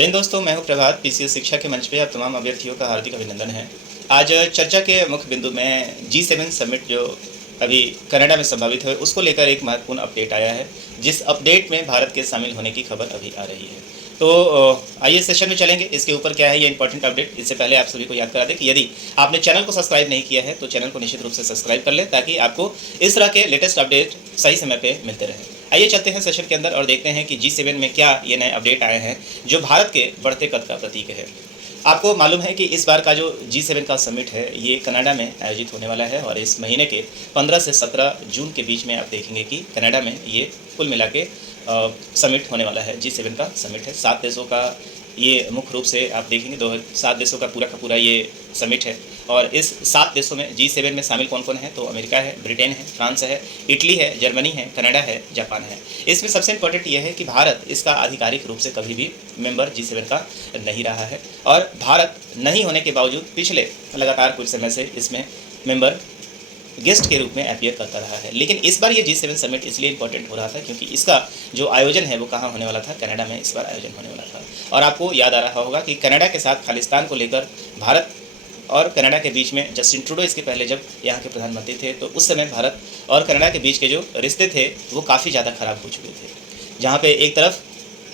जय हिंद दोस्तों, मैं हूं प्रभात। पीसीएस शिक्षा के मंच पे आप तमाम अभ्यर्थियों का हार्दिक अभिनंदन है। आज चर्चा के मुख्य बिंदु में G7 समिट जो अभी कनाडा में संभावित है उसको लेकर एक महत्वपूर्ण अपडेट आया है, जिस अपडेट में भारत के शामिल होने की खबर अभी आ रही है। तो आइए सेशन में चलेंगे, इसके ऊपर क्या है ये इंपॉर्टेंट अपडेट। इससे पहले आप सभी को याद करा दें कि यदि आपने चैनल को सब्सक्राइब नहीं किया है तो चैनल को निश्चित रूप से सब्सक्राइब कर लें, ताकि आपको इस तरह के लेटेस्ट अपडेट सही समय पर मिलते रहें। आइए चलते हैं सेशन के अंदर और देखते हैं कि G7 में क्या ये नए अपडेट आए हैं जो भारत के बढ़ते कद का प्रतीक है। आपको मालूम है कि इस बार का जो G7 का समिट है ये कनाडा में आयोजित होने वाला है और इस महीने के 15 से 17 जून के बीच में आप देखेंगे कि कनाडा में ये कुल मिला के समिट होने वाला है। G7 का समिट है, 7 देशों का ये मुख्य रूप से आप देखेंगे 7 देशों का पूरा ये समिट है। और इस 7 देशों में G7 में शामिल कौन कौन है तो अमेरिका है, ब्रिटेन है, फ्रांस है, इटली है, जर्मनी है, कनाडा है, जापान है। इसमें सबसे इम्पोर्टेंट ये है कि भारत इसका आधिकारिक रूप से कभी भी मेंबर G7 का नहीं रहा है और भारत नहीं होने के बावजूद पिछले लगातार कुछ समय से इसमें मेंबर गेस्ट के रूप में अपीयर करता रहा है। लेकिन इस बार ये G7 समिट इसलिए इम्पोर्टेंट हो रहा था क्योंकि इसका जो आयोजन है वो कहाँ होने वाला था, कनाडा में इस बार आयोजन होने वाला था। और आपको याद आ रहा होगा कि कनाडा के साथ खालिस्तान को लेकर भारत और कनाडा के बीच में जस्टिन ट्रूडो इसके पहले जब यहाँ के प्रधानमंत्री थे तो उस समय भारत और कनाडा के बीच के जो रिश्ते थे वो काफ़ी ज़्यादा ख़राब हो चुके थे। जहाँ पे एक तरफ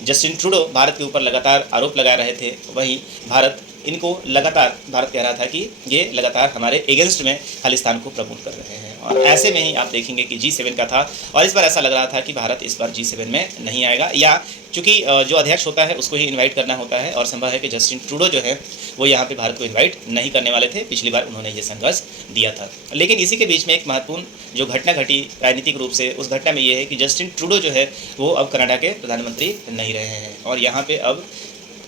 जस्टिन ट्रूडो भारत के ऊपर लगातार आरोप लगा रहे थे, वहीं भारत कह रहा था कि ये लगातार हमारे एगेंस्ट में खालिस्तान को प्रमोट कर रहे हैं। और ऐसे में ही आप देखेंगे कि G7 का था और इस बार ऐसा लग रहा था कि भारत इस बार G7 में नहीं आएगा, या चूँकि जो अध्यक्ष होता है उसको ही इनवाइट करना होता है और संभव है कि जस्टिन ट्रूडो जो है वो यहाँ पे भारत को इनवाइट नहीं करने वाले थे। पिछली बार उन्होंने ये संघर्ष दिया था। लेकिन इसी के बीच में एक महत्वपूर्ण जो घटना घटी राजनीतिक रूप से, उस घटना में ये है कि जस्टिन ट्रूडो जो है वो अब कनाडा के प्रधानमंत्री नहीं रहे हैं और यहाँ पर अब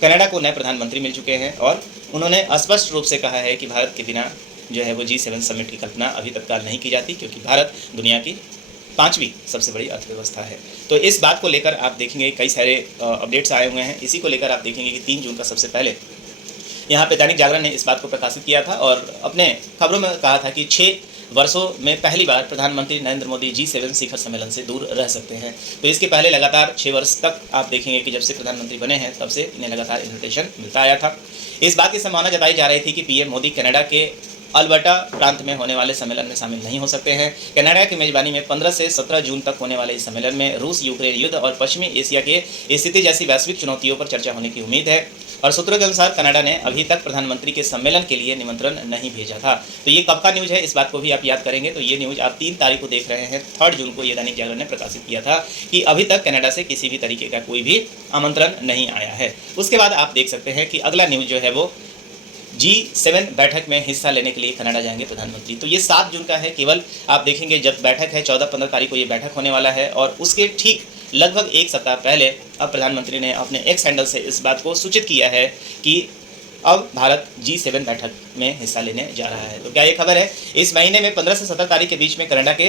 कनाडा को नए प्रधानमंत्री मिल चुके हैं और उन्होंने स्पष्ट रूप से कहा है कि भारत के बिना जो है वो G7 समिट की कल्पना अभी तत्काल नहीं की जाती, क्योंकि भारत दुनिया की 5वीं सबसे बड़ी अर्थव्यवस्था है। तो इस बात को लेकर आप देखेंगे कई सारे अपडेट्स आए हुए हैं। इसी को लेकर आप देखेंगे कि 3 जून का सबसे पहले यहाँ पे दैनिक जागरण ने इस बात को प्रकाशित किया था और अपने खबरों में कहा था कि 6 वर्षों में पहली बार प्रधानमंत्री नरेंद्र मोदी G7 शिखर सम्मेलन से दूर रह सकते हैं। तो इसके पहले लगातार 6 वर्ष तक आप देखेंगे कि जब से प्रधानमंत्री बने हैं तब से इन्हें लगातार इन्विटेशन मिलता आया था। इस बात की संभावना जताई जा रही थी कि पीएम मोदी कनाडा के अल्बर्टा प्रांत में होने वाले सम्मेलन में शामिल नहीं हो सकते हैं। कनाडा की मेजबानी में 15 से 17 जून तक होने वाले इस सम्मेलन में रूस यूक्रेन युद्ध और पश्चिमी एशिया के स्थिति जैसी वैश्विक चुनौतियों पर चर्चा होने की उम्मीद है। और सूत्रों के अनुसार कनाडा ने अभी तक प्रधानमंत्री के सम्मेलन के लिए निमंत्रण नहीं भेजा था। तो ये कब का न्यूज़ है, इस बात को भी आप याद करेंगे। तो ये न्यूज़ आप 3 तारीख को देख रहे हैं। 3 जून को ये दैनिक जागरण ने प्रकाशित किया था कि अभी तक कनाडा से किसी भी तरीके का कोई भी आमंत्रण नहीं आया है। उसके बाद आप देख सकते हैं कि अगला न्यूज़ जो है वो G7 बैठक में हिस्सा लेने के लिए कनाडा जाएंगे प्रधानमंत्री। तो ये 7 जून का है। केवल आप देखेंगे जब बैठक है 14-15 तारीख को ये बैठक होने वाला है और उसके ठीक लगभग 1 सप्ताह पहले अब प्रधानमंत्री ने अपने एक्स हैंडल से इस बात को सूचित किया है कि अब भारत G7 बैठक में हिस्सा लेने जा रहा है। तो क्या ये खबर है, इस महीने में 15 से 17 तारीख के बीच में कनाडा के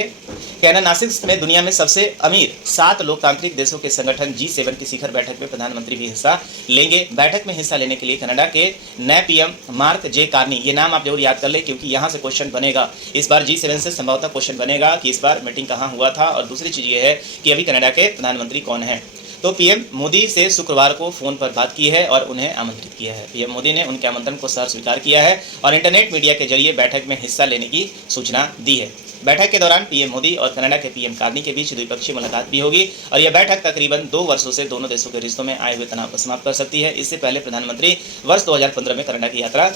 कैनानासिस में दुनिया में सबसे अमीर 7 लोकतांत्रिक देशों के संगठन G7 की शिखर बैठक में प्रधानमंत्री भी हिस्सा लेंगे। बैठक में हिस्सा लेने के लिए कनाडा के नए पीएम मार्क जे कार्नी, ये नाम आप जरूर याद कर लें क्योंकि यहाँ से क्वेश्चन बनेगा। इस बार G7 से संभवतः क्वेश्चन बनेगा कि इस बार मीटिंग कहाँ हुआ था। और दूसरी चीज़ ये है कि अभी कनाडा के प्रधानमंत्री कौन है। तो पीएम मोदी से शुक्रवार को फ़ोन पर बात की है और उन्हें आमंत्रित किया है। पीएम मोदी ने उनके आमंत्रण को स्वीकार किया है और इंटरनेट मीडिया के जरिए बैठक में हिस्सा लेने की सूचना दी है। बैठक के दौरान पीएम मोदी और कनाडा के पीएम कार्नी के बीच द्विपक्षीय मुलाकात भी होगी और यह बैठक तकरीबन 2 वर्षों से दोनों देशों के रिश्तों में आए हुए तनाव को समाप्त कर सकती है। इससे पहले प्रधानमंत्री वर्ष 2015 में कनाडा की यात्रा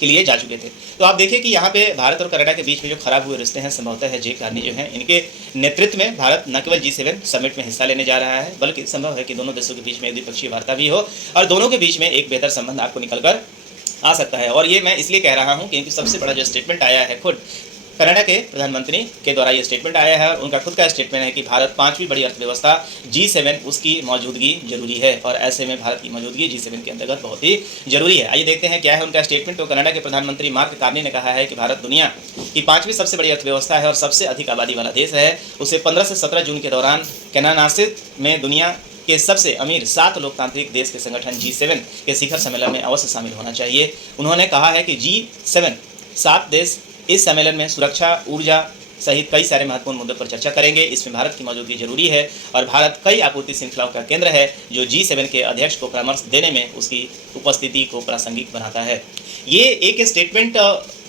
के लिए जा चुके थे। तो आप देखिए कि यहाँ पे भारत और कनाडा के बीच में जो खराब हुए रिश्ते हैं, संभवतः है जे कार्नी जो हैं, इनके नेतृत्व में भारत न केवल G7 समिट में हिस्सा लेने जा रहा है बल्कि संभव है कि दोनों देशों के बीच में द्विपक्षीय वार्ता भी हो और दोनों के बीच में एक बेहतर संबंध आपको निकल कर आ सकता है। और ये मैं इसलिए कह रहा हूँ क्योंकि सबसे बड़ा जो स्टेटमेंट आया है खुद कनाडा के प्रधानमंत्री के द्वारा ये स्टेटमेंट आया है। उनका खुद का स्टेटमेंट है कि भारत 5वीं बड़ी अर्थव्यवस्था G7 उसकी मौजूदगी जरूरी है और ऐसे में भारत की मौजूदगी G7 के अंतर्गत बहुत ही जरूरी है। आइए देखते हैं क्या है उनका स्टेटमेंट। तो कनाडा के प्रधानमंत्री मार्क कार्नी ने कहा है कि भारत दुनिया की 5वीं सबसे बड़ी अर्थव्यवस्था है और सबसे अधिक आबादी वाला देश है। उसे 15 से 17 जून के दौरान कैनानासिस में दुनिया के सबसे अमीर 7 लोकतांत्रिक देश के संगठन G7 के शिखर सम्मेलन में अवश्य शामिल होना चाहिए। उन्होंने कहा है कि G7 7 देश इस सम्मेलन में सुरक्षा, ऊर्जा, सहित कई सारे महत्वपूर्ण मुद्दों पर चर्चा करेंगे। इसमें भारत की मौजूदगी जरूरी है और भारत कई आपूर्ति श्रृंखलाओं का केंद्र है, जो G7 के अध्यक्ष को परामर्श देने में उसकी उपस्थिति को प्रासंगिक बनाता है। ये एक स्टेटमेंट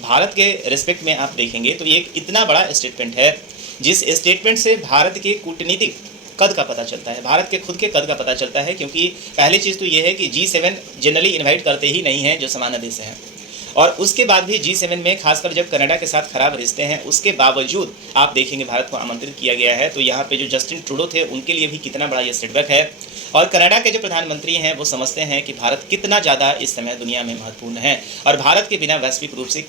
भारत के रिस्पेक्ट में आप देखेंगे तो ये एक इतना बड़ा स्टेटमेंट है, जिस स्टेटमेंट से भारत के कूटनीतिक कद का पता चलता है, भारत के खुद के कद का पता चलता है। क्योंकि पहली चीज़ तो ये है कि G7 जनरली इनवाइट करते ही नहीं हैं जो सामान्य देश हैं, और उसके बाद भी G7 में खासकर जब कनाडा के साथ खराब रिश्ते हैं उसके बावजूद आप देखेंगे भारत को आमंत्रित किया गया है। तो यहाँ पे जो जस्टिन ट्रूडो थे उनके लिए भी कितना बड़ा ये सेटबैक है, और कनाडा के जो प्रधानमंत्री हैं वो समझते हैं कि भारत कितना ज़्यादा इस समय दुनिया में महत्वपूर्ण है, और भारत के बिना वैश्विक रूप से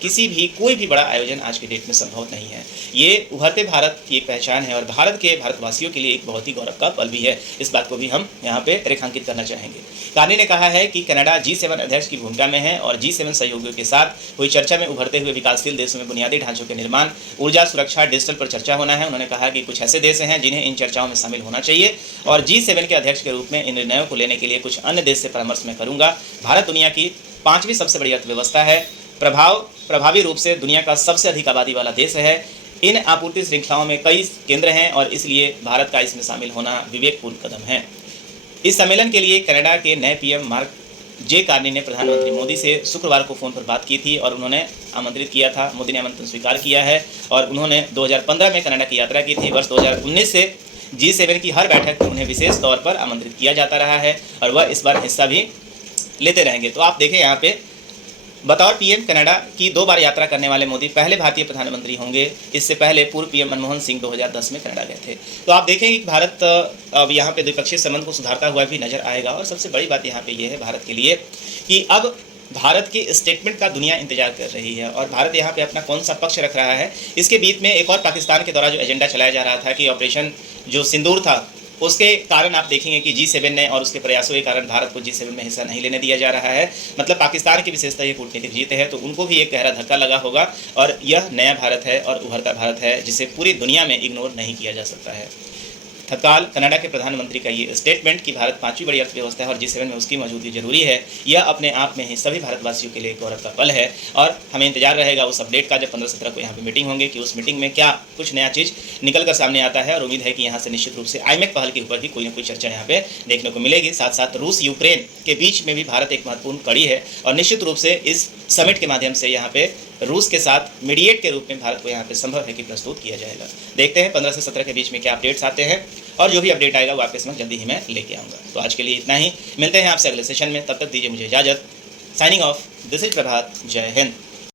कोई भी बड़ा आयोजन आज के डेट में संभव नहीं है। ये उभरते भारत की एक पहचान है और भारत के भारतवासियों के लिए एक बहुत ही गौरव का पल भी है। इस बात को भी हम यहाँ पे रेखांकित करना चाहेंगे। कार्नी ने कहा है कि कनाडा G7 अध्यक्ष की भूमिका में है और G7 सहयोगियों के साथ हुई चर्चा में उभरते हुए विकासशील देशों में बुनियादी ढांचों के निर्माण, ऊर्जा सुरक्षा, डिजिटल पर चर्चा होना है। उन्होंने कहा कि कुछ ऐसे देश हैं जिन्हें इन चर्चाओं में शामिल होना चाहिए, और G7 के अध्यक्ष के रूप में इन निर्णयों को लेने के लिए कुछ अन्य देश से परामर्श में करूंगा। भारत दुनिया की 5वीं सबसे बड़ी अर्थव्यवस्था है, प्रभावी रूप से दुनिया का सबसे अधिक आबादी वाला देश है, इन आपूर्ति श्रृंखलाओं में कई केंद्र हैं और इसलिए भारत का इसमें शामिल होना विवेकपूर्ण कदम है। इस सम्मेलन के लिए कनाडा के नए पीएम मार्क जे कार्नी ने प्रधानमंत्री मोदी से शुक्रवार को फ़ोन पर बात की थी और उन्होंने आमंत्रित किया था। मोदी ने आमंत्रण स्वीकार किया है और उन्होंने 2015 में कनाडा की यात्रा की थी। वर्ष 2019 से G7 की हर बैठक में उन्हें विशेष तौर पर आमंत्रित किया जाता रहा है और वह इस बार हिस्सा भी लेते रहेंगे। तो आप देखें यहाँ पे बतौर पीएम कनाडा की 2 बार यात्रा करने वाले मोदी पहले भारतीय प्रधानमंत्री होंगे। इससे पहले पूर्व पीएम मनमोहन सिंह 2010 में कनाडा गए थे। तो आप देखेंगे कि भारत अब यहाँ पे द्विपक्षीय संबंध को सुधारता हुआ भी नजर आएगा। और सबसे बड़ी बात यहाँ पे ये है भारत के लिए कि अब भारत के स्टेटमेंट का दुनिया इंतजार कर रही है और भारत यहाँ पे अपना कौन सा पक्ष रख रहा है। इसके बीच में एक और पाकिस्तान के द्वारा जो एजेंडा चलाया जा रहा था कि ऑपरेशन जो सिंदूर था, उसके कारण आप देखेंगे कि G7 ने और उसके प्रयासों के कारण भारत को G7 में हिस्सा नहीं लेने दिया जा रहा है। मतलब पाकिस्तान की विशेषता ये कूटनीतिक जीत है, तो उनको भी एक गहरा धक्का लगा होगा और यह नया भारत है और उभरता भारत है जिसे पूरी दुनिया में इग्नोर नहीं किया जा सकता है। तत्काल कनाडा के प्रधानमंत्री का ये स्टेटमेंट कि भारत 5वीं बड़ी अर्थव्यवस्था है और G7 में उसकी मौजूदगी जरूरी है, यह अपने आप में ही सभी भारतवासियों के लिए गौरव का पल है। और हमें इंतजार रहेगा उस अपडेट का जब 15-17 को यहाँ पे मीटिंग होंगे कि उस मीटिंग में क्या कुछ नया चीज़ निकल कर सामने आता है। और उम्मीद है कि यहाँ से निश्चित रूप से IMEC पहल के ऊपर भी कोई ना कोई चर्चा यहाँ पे देखने को मिलेगी। साथ साथ रूस यूक्रेन के बीच में भी भारत एक महत्वपूर्ण कड़ी है और निश्चित रूप से इस समिट के माध्यम से यहाँ पे रूस के साथ मीडिएट के रूप में भारत को यहाँ पे संभव है कि प्रस्तुत किया जाएगा। देखते हैं 15 से 17 के बीच में क्या अपडेट्स आते हैं और जो भी अपडेट आएगा वो आपके समझ जल्दी ही मैं लेके आऊँगा। तो आज के लिए इतना ही, मिलते हैं आपसे अगले सेशन में। तब तक दीजिए मुझे इजाज़त। साइनिंग ऑफ, दिस इज प्रभात। जय हिंद।